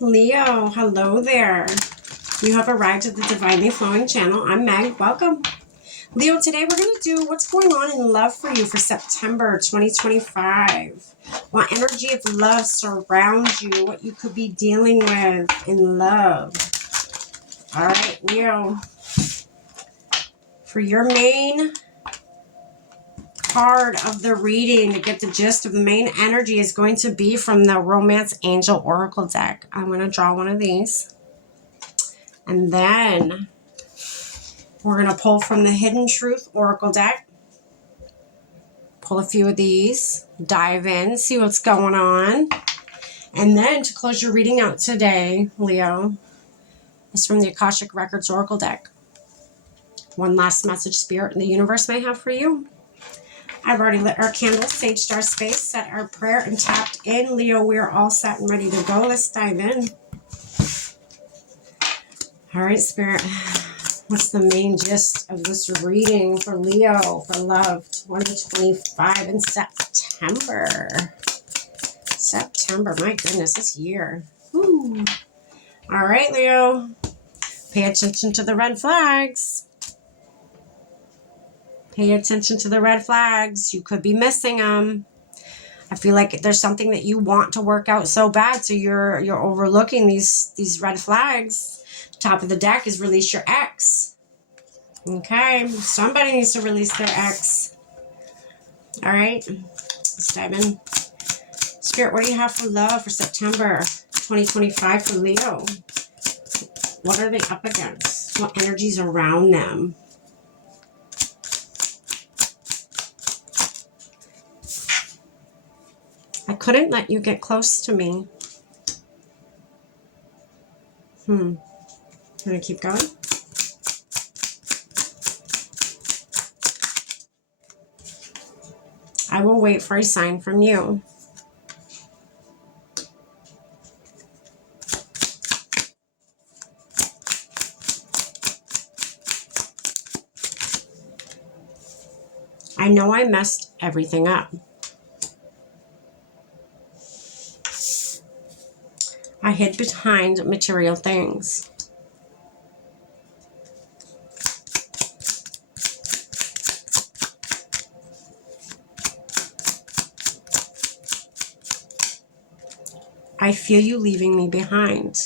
Leo, hello there. You have arrived at the Divinely Flowing channel. I'm Meg. Welcome. Leo, today we're going to do what's going on in love for you for September 2025. What energy of love surrounds you, what you could be dealing with in love. All right, Leo. For your main card of the reading to get the gist of the main energy is going to be from the Romance Angel Oracle deck. I'm going to draw one of these. And then we're going to pull from the Hidden Truth Oracle deck. Pull a few of these. Dive in. See what's going on. And then to close your reading out today, Leo, is from the Akashic Records Oracle deck. One last message Spirit and the universe may have for you. I've already lit our candle, saged our space, set our prayer, and tapped in. Leo, we're all set and ready to go. Let's dive in. All right, Spirit. What's the main gist of this reading for Leo for love 2025 in September? September, my goodness, this year. Woo. All right, Leo. Pay attention to the red flags. Pay attention to the red flags. You could be missing them. I feel like there's something that you want to work out so bad, so you're overlooking these red flags. Top of the deck is release your ex. Okay, somebody needs to release their ex. All right, let's dive in. Spirit, what do you have for love for September 2025 for Leo? What are they up against? What energies around them? I couldn't let you get close to me. I'm gonna keep going. I will wait for a sign from you. I know I messed everything up. I hid behind material things. I feel you leaving me behind.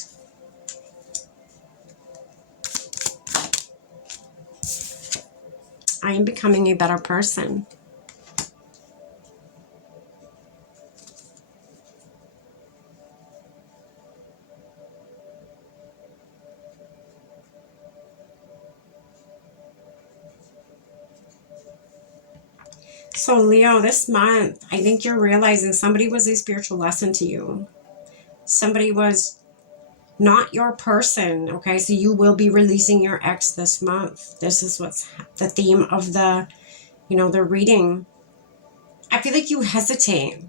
I am becoming a better person. So Leo, this month, I think you're realizing somebody was a spiritual lesson to you. Somebody was not your person, okay? So you will be releasing your ex this month. This is what's the theme of the reading. I feel like you hesitate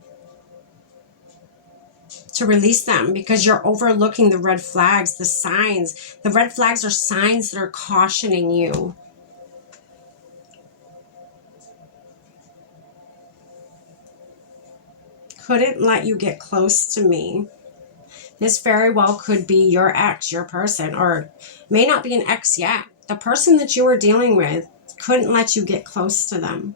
to release them because you're overlooking the red flags, the signs. The red flags are signs that are cautioning you. Couldn't let you get close to me. This very well could be your ex, your person, or may not be an ex yet. The person that you were dealing with couldn't let you get close to them.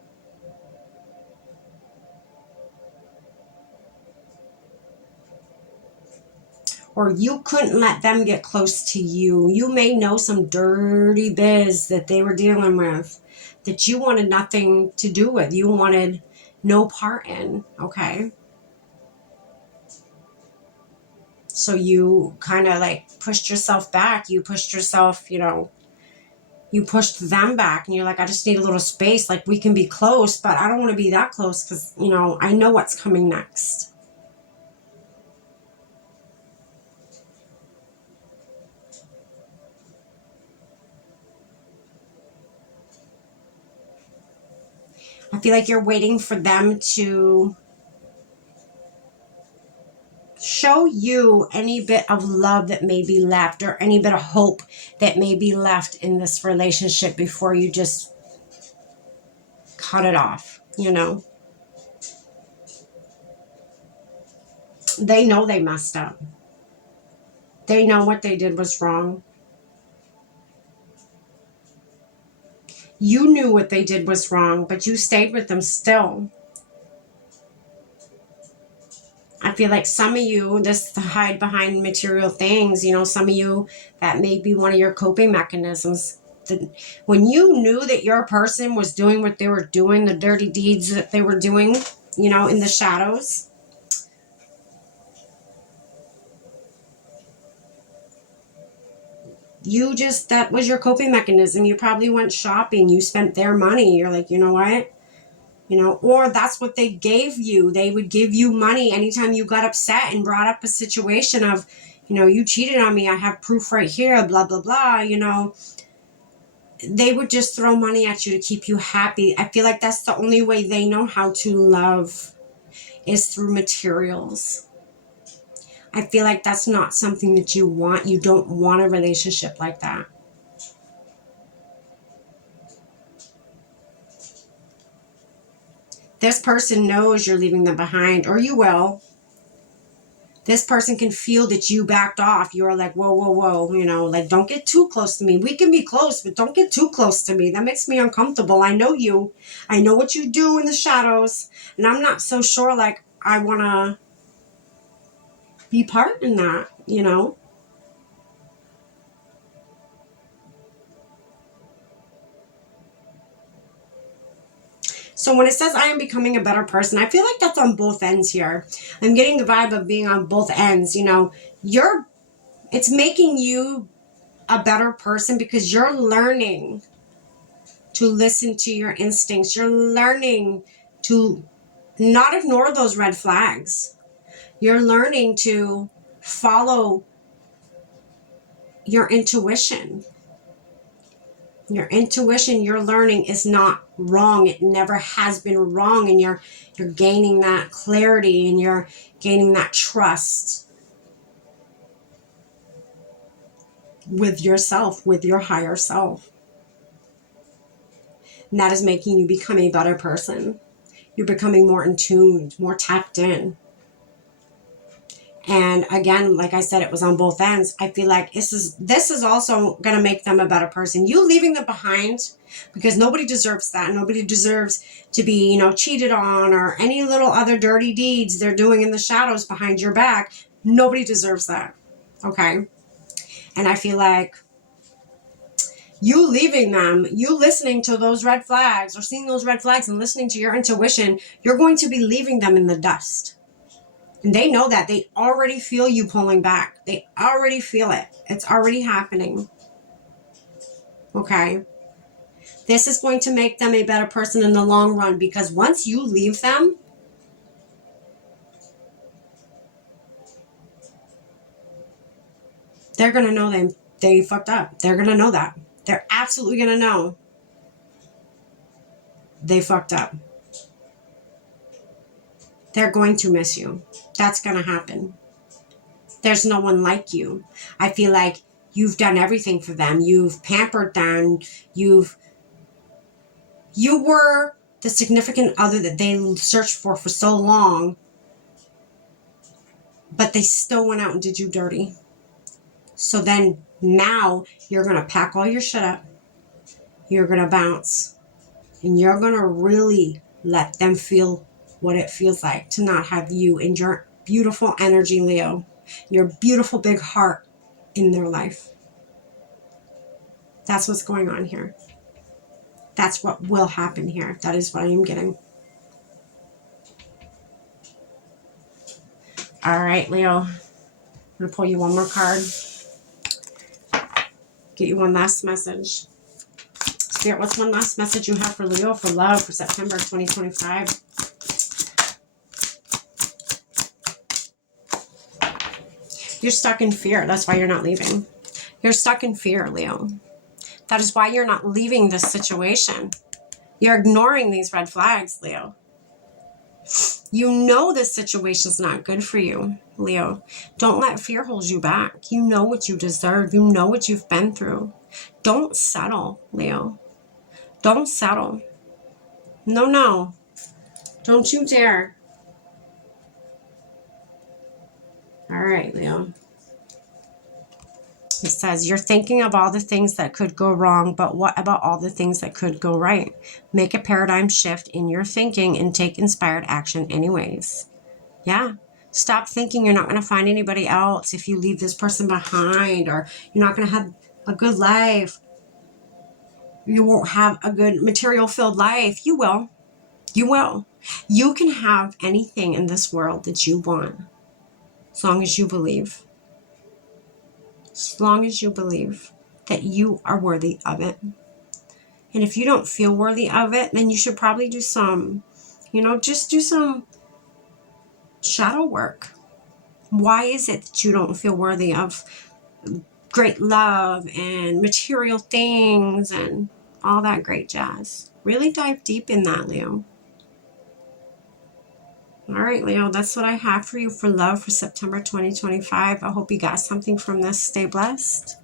Or you couldn't let them get close to you. You may know some dirty biz that they were dealing with that you wanted nothing to do with. You wanted no part in, okay? So you kind of like pushed yourself back. You pushed yourself, you pushed them back and you're like, I just need a little space. Like we can be close, but I don't want to be that close because, I know what's coming next. I feel like you're waiting for them to show you any bit of love that may be left or any bit of hope that may be left in this relationship before you just cut it off, They know they messed up. They know what they did was wrong. You knew what they did was wrong, but you stayed with them still. I feel like some of you, this hide behind material things, you know, some of you, that may be one of your coping mechanisms. When you knew that your person was doing what they were doing, the dirty deeds that they were doing, you know, in the shadows, you just, that was your coping mechanism. You probably went shopping, you spent their money. You're like, you know what? You know, or that's what they gave you. They would give you money anytime you got upset and brought up a situation of, you know, you cheated on me. I have proof right here, blah, blah, blah. You know, they would just throw money at you to keep you happy. I feel like that's the only way they know how to love is through materials. I feel like that's not something that you want. You don't want a relationship like that. This person knows you're leaving them behind, or you will. This person can feel that you backed off. You're like, whoa, whoa, whoa, you know, like, don't get too close to me. We can be close, but don't get too close to me. That makes me uncomfortable. I know you. I know what you do in the shadows. And I'm not so sure, like, I want to be part in that, you know? So when it says I am becoming a better person, I feel like that's on both ends here. I'm getting the vibe of being on both ends, you know. It's making you a better person because you're learning to listen to your instincts. You're learning to not ignore those red flags. You're learning to follow your intuition. Your intuition, you're learning, is not wrong. It never has been wrong. And you're gaining that clarity and you're gaining that trust with yourself, with your higher self. And that is making you become a better person. You're becoming more in tune, more tapped in. And again, like I said, it was on both ends. I feel like this is also going to make them a better person. You leaving them behind, because nobody deserves that. Nobody deserves to be, you know, cheated on or any little other dirty deeds they're doing in the shadows behind your back. Nobody deserves that. Okay. And I feel like you leaving them, you listening to those red flags or seeing those red flags and listening to your intuition, you're going to be leaving them in the dust. And they know that. They already feel you pulling back. They already feel it. It's already happening. Okay? This is going to make them a better person in the long run, because once you leave them, they're going to know they fucked up. They're going to know that. They're absolutely going to know they fucked up. They're going to miss you. That's going to happen. There's no one like you. I feel like you've done everything for them. You've pampered them. You were the significant other that they searched for so long, but they still went out and did you dirty. So then now you're going to pack all your shit up. You're going to bounce. And you're going to really let them feel what it feels like to not have you and your beautiful energy, Leo, your beautiful big heart in their life. That's what's going on here. That's what will happen here. That is what I am getting. All right, Leo. I'm going to pull you one more card. Get you one last message. Spirit, what's one last message you have for Leo for love for September 2025? You're stuck in fear. That's why you're not leaving. You're stuck in fear, Leo. That is why you're not leaving this situation. You're ignoring these red flags, Leo. You know this situation is not good for you, Leo. Don't let fear hold you back. You know what you deserve. You know what you've been through. Don't settle, Leo. Don't settle. No, no. Don't you dare. All right, Leo. It says, you're thinking of all the things that could go wrong, but what about all the things that could go right? Make a paradigm shift in your thinking and take inspired action anyways. Yeah. Stop thinking you're not going to find anybody else if you leave this person behind, or you're not going to have a good life. You won't have a good material-filled life. You will. You will. You can have anything in this world that you want, as long as you believe. As long as you believe that you are worthy of it. And if you don't feel worthy of it, then you should probably do some, just do some shadow work. Why is it that you don't feel worthy of great love and material things and all that great jazz? Really dive deep in that, Leo. All right, Leo, that's what I have for you for love for September 2025. I hope you got something from this. Stay blessed.